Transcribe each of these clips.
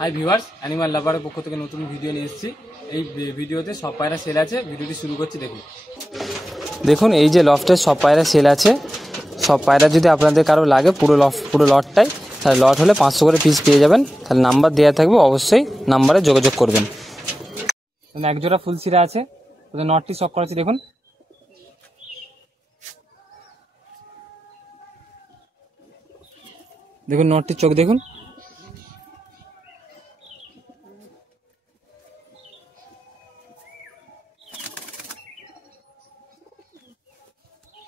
Hi viewers, animal লাভারের পক্ষ থেকে নতুন ভিডিও নিয়ে এসেছি। এই ভিডিওতে সব পায়রা সেল আছে। ভিডিওটি শুরু করছি। দেখুন এই যে লফটের সব পায়রা সেল আছে। সব পায়রা যদি আপনাদের কারো লাগে পুরো লটটাই, তাহলে লট হলে 500 করে পিস পেয়ে যাবেন। তাহলে নাম্বার দেওয়া থাকবে, অবশ্যই নাম্বারে যোগাযোগ করবেন। একজোড়া ফুলশিরা আছে, ওদের নটটি শক করাচ্ছি। দেখুন দেখুন নটটির চোখ দেখুন।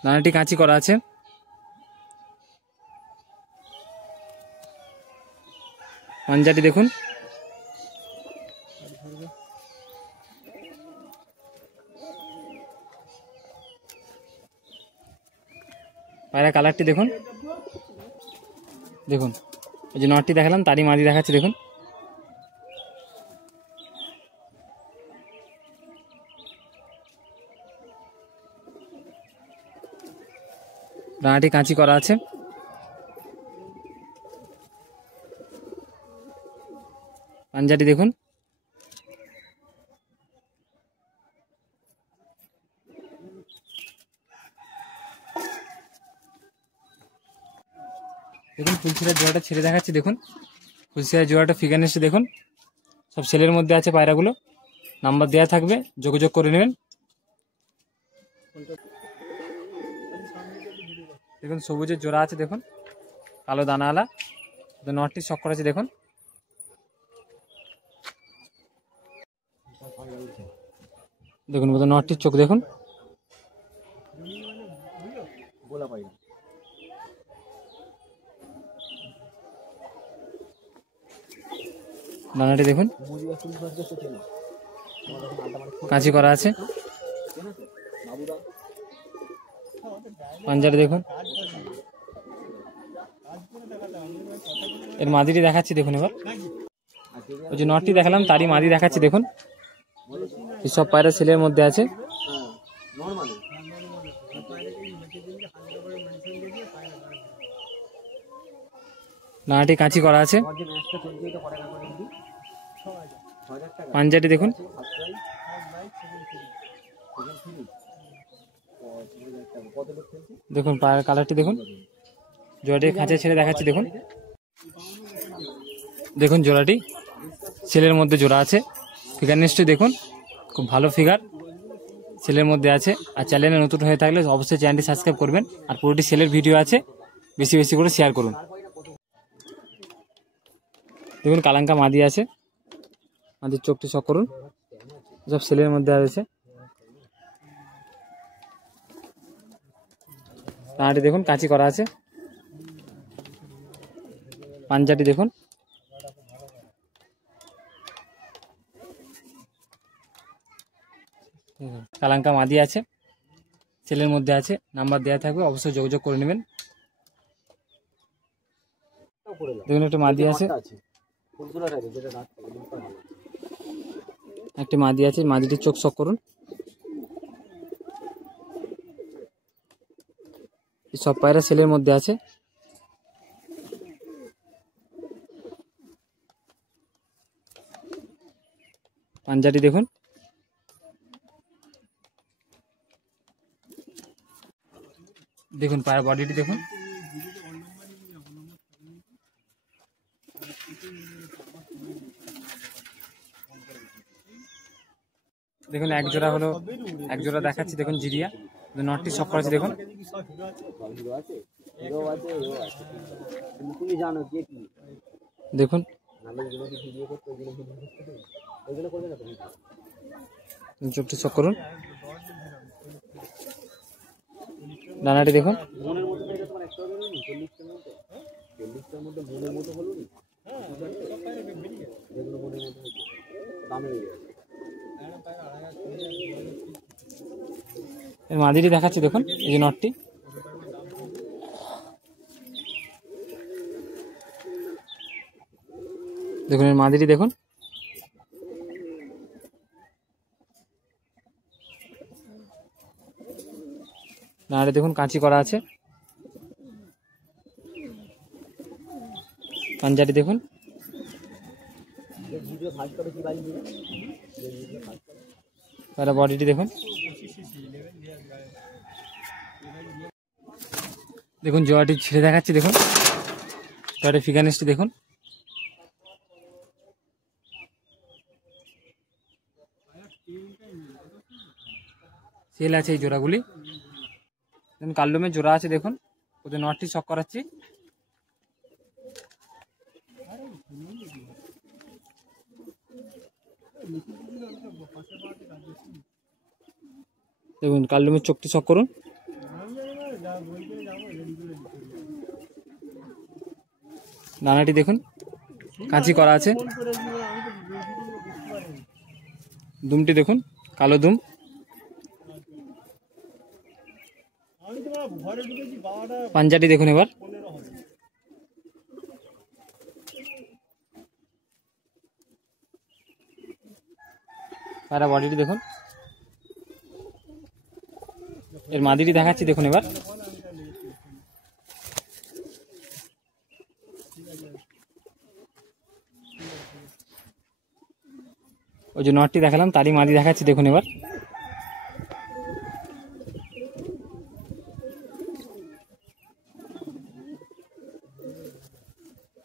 দানাটি কাঁচি করা আছে। পাঞ্জাটি দেখুন। পায়রা কালারটি দেখুন। দেখুন এই যে নটটি দেখালাম, তারই মাদি দেখাচ্ছি। দেখুন ডানাটি কাঁচি করা আছে। পাঞ্জাটি দেখুন। দেখুন ফুলশিরার জোড়াটা ছেড়ে দেখাচ্ছি। দেখুন ফুলশিরার জোড়াটা ফিগার এসে দেখুন। সব সেলের মধ্যে আছে পায়রাগুলো। নাম্বার দেওয়া থাকবে, যোগাযোগ করে নেবেন। দেখুন সবুজের জোড়া আছে। দেখুন কালো দানাওয়ালা, নটটি শক করা আছে। দেখুন দেখুন নটটির চোখ দেখুন। দানাটি দেখুন, কাঁচি করা আছে। পাঞ্জাটি দেখুন। এর মাদিটি দেখাচ্ছি। দেখুন এবার ওই যে নটটি দেখালাম, তারই মাদি দেখাচ্ছি। দেখুন এই সব পায়রা সেলের মধ্যে আছে। নাটি কাঁচি করা আছে। পাঞ্জাটি দেখুন। দেখুন পায়ের কালারটি দেখুন। জোড়াটি খাঁচা ছেড়ে দেখাচ্ছি। দেখুন দেখুন জোড়াটি সেলের মধ্যে জোড়া আছে। ফিগার নিশ্চয়ই দেখুন, খুব ভালো ফিগার সেলের মধ্যে আছে। আর চ্যানেলে নতুন হয়ে থাকলে অবশ্যই চ্যানেলটি সাবস্ক্রাইব করবেন। আর পুরোটি সেলের ভিডিও আছে, বেশি বেশি করে শেয়ার করুন। দেখুন কালাঙ্কা মাদি আছে, মাদির চোখটি শক করুন। সব সেলের মধ্যে আছে। দানাটি দেখুন কাঁচি করা আছে। পাঞ্জাটি দেখুন। কালাঙ্কা মাদি আছে, সেলের মধ্যে আছে। নাম্বার দেওয়া থাকবে, অবশ্যই যোগাযোগ করে নেবেন। দেখুন একটা মাদি আছে, একটি মাদি আছে। মাদিটির চোখ শক করুন। সব পায়রা সেলের মধ্যে আছে। পাঞ্জাটি দেখুন। দেখুন পায়রা বডিটি দেখুন। দেখুন এক জোড়া দেখাচ্ছি। দেখুন জিরিয়া, নটটি শক করেছে। দেখুন দেখুন চোখটি শক করুন। ডানাটি দেখুন। এর মাদিটি দেখাচ্ছি। দেখুন এই যে নটটি। দেখুন এর মাদিটি দেখুন। নাড়ে দেখুন কাঁচি করা আছে। পাঞ্জাটি দেখুন। পায়রা বডিটি দেখুন, দেখুন জোড়াটি ছেড়ে দেখাচ্ছি। দেখুন জোড়াটির ফিগারনেসটি দেখুন, সেল আছে এই জোড়াগুলি। দেখুন কালদমের জোড়া আছে, দেখুন ওদের নটটি শক করাচ্ছি। দেখুন কালদমের চোখটি শক করুন। ডানাটি দেখুন কাঁচি করা আছে। দুমটি দেখুন কালো দুম। পাঞ্জাটি দেখুন এবার। পায়রা বডিটি দেখুন, এর মাদিটি দেখাচ্ছি। দেখুন এবার ওই যে নটটি দেখালাম তারই মাদি দেখাচ্ছি। দেখুন এবার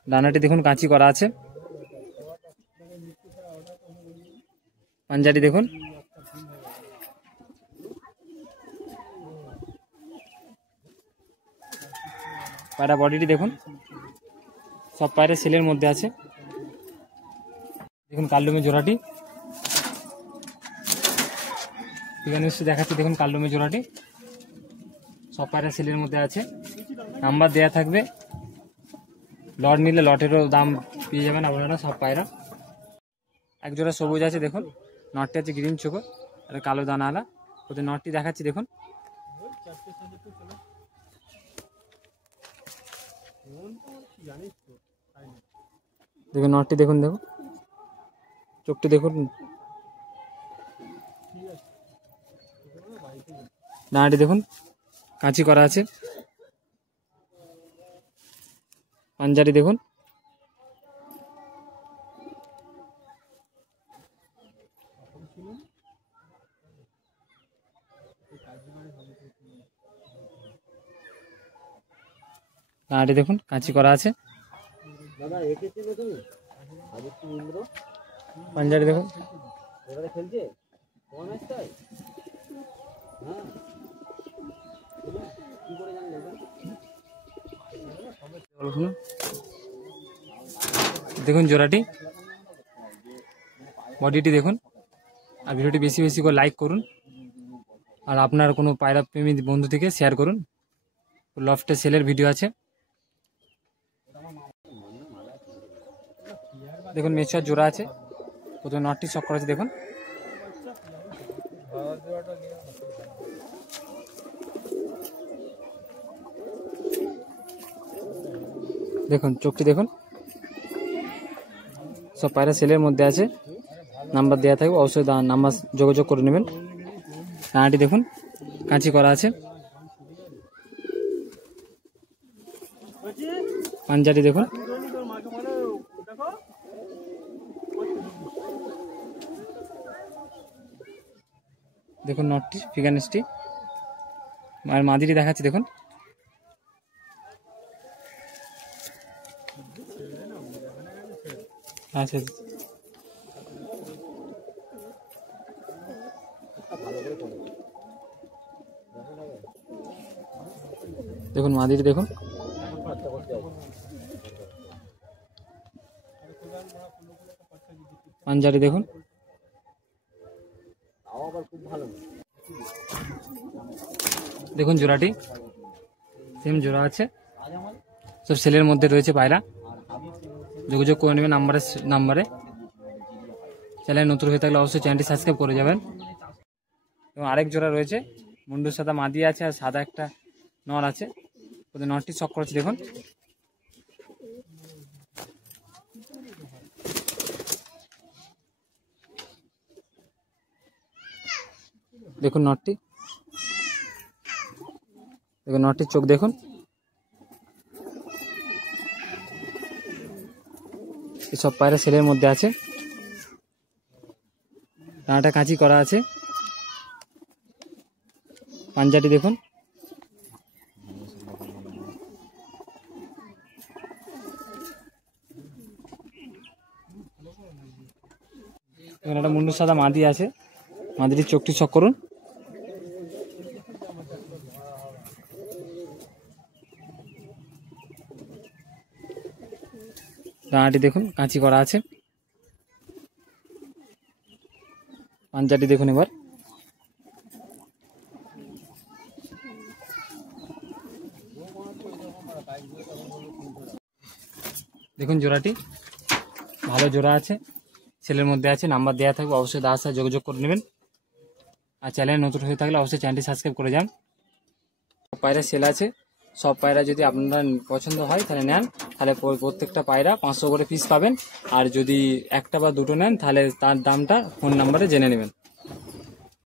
ডানাটি দেখুন কাঁচি করা আছে। পাঞ্জাটি দেখুন, পায়রা বডিটি দেখুন, সব পায়রা সেলের মধ্যে আছে। দেখুন কালদমের জোড়াটি, এখানে দেখাচ্ছি। দেখুন কালদমের জোড়াটি সব পায়রা সেলের মধ্যে আছে। নাম্বার দেয়া থাকবে, লট নিলে লটেরও দাম পেয়ে যাবেন আপনারা। সব পায়রা এক জোড়া সবুজ আছে। দেখুন নটটি আছে গ্রিন চোখো আর কালো দানাওয়ালা। ওদের নটটি দেখাচ্ছি। দেখুন দেখুন নটটি দেখুন, দেখুন চোখটি দেখুন, ডানাটি দেখুন কাঁচি করা আছে। পাঞ্জাটি দেখুন, ডানাটি দেখুন কাঁচি করা আছে। পাঞ্জাটি দেখুন, দেখুন জোড়াটি, বডিটি দেখুন। আর ভিডিওটি বেশি বেশি করে লাইক করুন, আর আপনার কোনো পায়রা প্রেমী বন্ধু থেকে শেয়ার করুন। লফটে সেলের ভিডিও আছে। দেখুন মেচুয়ার জোড়া আছে, প্রথমে নটটি শক করা আছে। দেখুন দেখুন চোখটি দেখুন, সব পায়রা সেলের মধ্যে আছে। নাম্বার দেওয়া থাকবে, অবশ্যই নাম্বার যোগাযোগ করে নেবেন। ডানাটি দেখুন কাঁচি করা আছে। পাঞ্জাটি দেখুন, দেখুন নটটি ফিগারনেসটি আর মাদিটি দেখাচ্ছি। দেখুন আচ্ছা দেখুন মাদিটি দেখুন, পাঞ্জাটি দেখুন, দেখুন জোড়াটি সেম জোড়া আছে। সব সেলের মধ্যে রয়েছে পায়রা। যোগাযোগ করে নেবেন নাম্বারে। চ্যানেল নতুন হয়ে থাকলে অবশ্যই চ্যানেলটি সাবস্ক্রাইব করে যাবেন। এবং আরেক জোড়া রয়েছে, মুন্ডুর সাদা মাদি আছে আর সাদা একটা নর আছে। ওদের নরটি শক করেছে। দেখুন দেখুন নটটি, দেখুন নটটির চোখ দেখুন। এই সব পায়রা সেলের মধ্যে আছে। ডানাটা কাঁচি করা আছে। পাঞ্জাটি দেখুন, এখানে একটা মুন্ডু সাদা মাদি আছে। মাদিটির চোখটি চক করুন। ডানাটি দেখুন কাঁচি করা আছে। পাঞ্জাটি দেখুন এবার। দেখুন জোড়াটি ভালো জোড়া আছে, ছেলের মধ্যে আছে। নাম্বার দেওয়া থাকবে, অবশ্যই দাদার সাথে যোগাযোগ করে নেবেন। আর চ্যানেল নতুন হয়ে থাকলে অবশ্যই চ্যানেলটি সাবস্ক্রাইব করে যান। সব পায়রা সেল আছে। সব পায়রা যদি আপনারা পছন্দ হয় তাহলে নেন, তাহলে প্রত্যেকটা পায়রা 500 করে পিস পাবেন। আর যদি একটা বা দুটো নেন তাহলে তার দামটা ফোন নাম্বারে জেনে নেবেন।